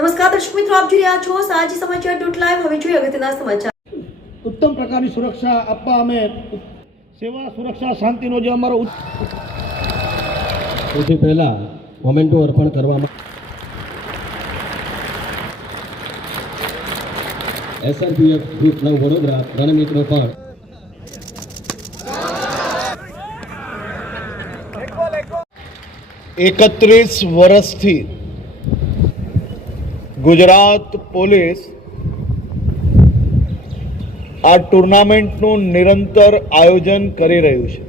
નમસ્કાર દર્શક મિત્રો, આપ જોઈ રહ્યા છો સાંજે સમાચાર .live। હવે જોઈએ અગત્યના સમાચાર। ઉત્તમ પ્રકારની સુરક્ષા આપવા અમે સેવા સુરક્ષા શાંતિનો જે અમારો સૌથી પહેલા મોમેન્ટો અર્પણ કરવામાં SRPF ગ્રુપ નવ વડોદરા રણમિત્રો પણ 31 વર્ષથી ગુજરાત પોલીસ આ ટુર્નામેન્ટનું નિરંતર આયોજન કરી રહ્યું છે।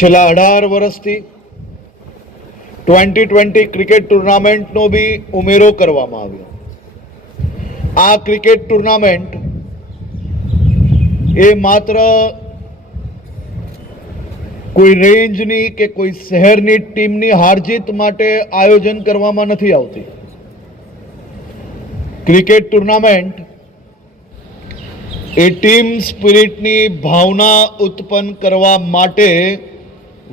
છેલ્લા 18 વર્ષથી 2020 ક્રિકેટ ટુર્નામેન્ટનો બી ઉમેરો કરવામાં આવ્યો। આ ક્રિકેટ ટુર્નામેન્ટ એ માત્ર કોઈ રેન્જની કે કોઈ શહેરની ટીમની હારજીત માટે આયોજન કરવામાં નથી આવતી। ક્રિકેટ ટુર્નામેન્ટ એ ટીમ સ્પિરિટની ભાવના ઉત્પન્ન કરવા માટે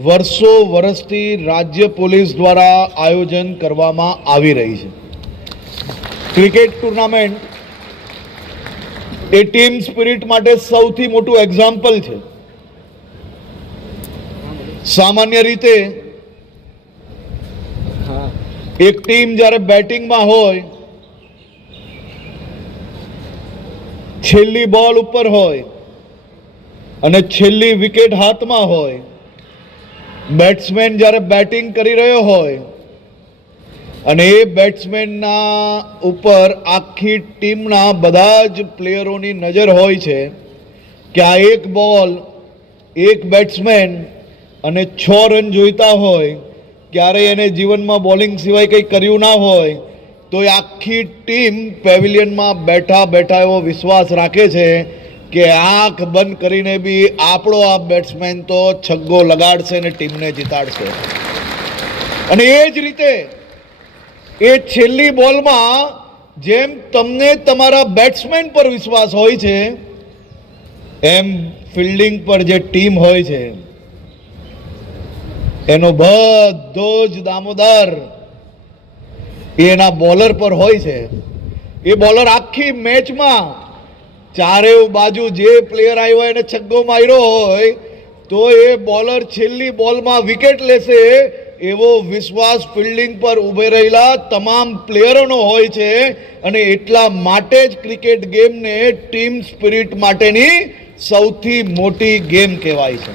વર્ષો વર્ષથી રાજ્ય પોલીસ દ્વારા આયોજન કરવામાં આવી રહી છે। ક્રિકેટ ટુર્નામેન્ટ એ ટીમ સ્પિરિટ માટે સૌથી મોટું એક્ઝામ્પલ છે। સામાન્ય રીતે એક ટીમ જ્યારે બેટિંગમાં હોય, છેલ્લી બોલ ઉપર હોય અને છેલ્લી વિકેટ હાથમાં હોય, બેટ્સમેન જ્યારે બેટિંગ કરી રહ્યો હોય અને એ બેટ્સમેનના ઉપર આખી ટીમના બધા જ પ્લેયરોની નજર હોય છે કે આ એક બોલ, એક બેટ્સમેન અને 6 રન જોઈતા હોય, ક્યારેય એને જીવનમાં બોલિંગ સિવાય કંઈ કર્યું ના હોય, તો એ આખી ટીમ પેવિલિયનમાં બેઠા બેઠા એવો વિશ્વાસ રાખે છે કે આંખ બંધ કરીને બી આપણો આ બેટ્સમેન તો છગ્ગો લગાડશે ને ટીમને જીતાડશે। અને એ જ રીતે એ છેલ્લી બોલમાં જેમ તમને તમારા બેટ્સમેન પર વિશ્વાસ હોય છે, એમ ફિલ્ડિંગ પર જે ટીમ હોય છે એનો બધો જ દામોદર એના બોલર પર હોય છે। એ બોલર આખી મેચમાં ચારે બાજુ જે પ્લેયર આવ્યો એને છગ્ગો માર્યો હોય તો એ બોલર છેલ્લી બોલમાં વિકેટ લેશે એવો વિશ્વાસ ફિલ્ડિંગ પર ઊભે રહેલા તમામ પ્લેયરોનો હોય છે। અને એટલા માટે જ ક્રિકેટ ગેમને ટીમ સ્પિરિટ માટેની સૌથી મોટી ગેમ કહેવાય છે।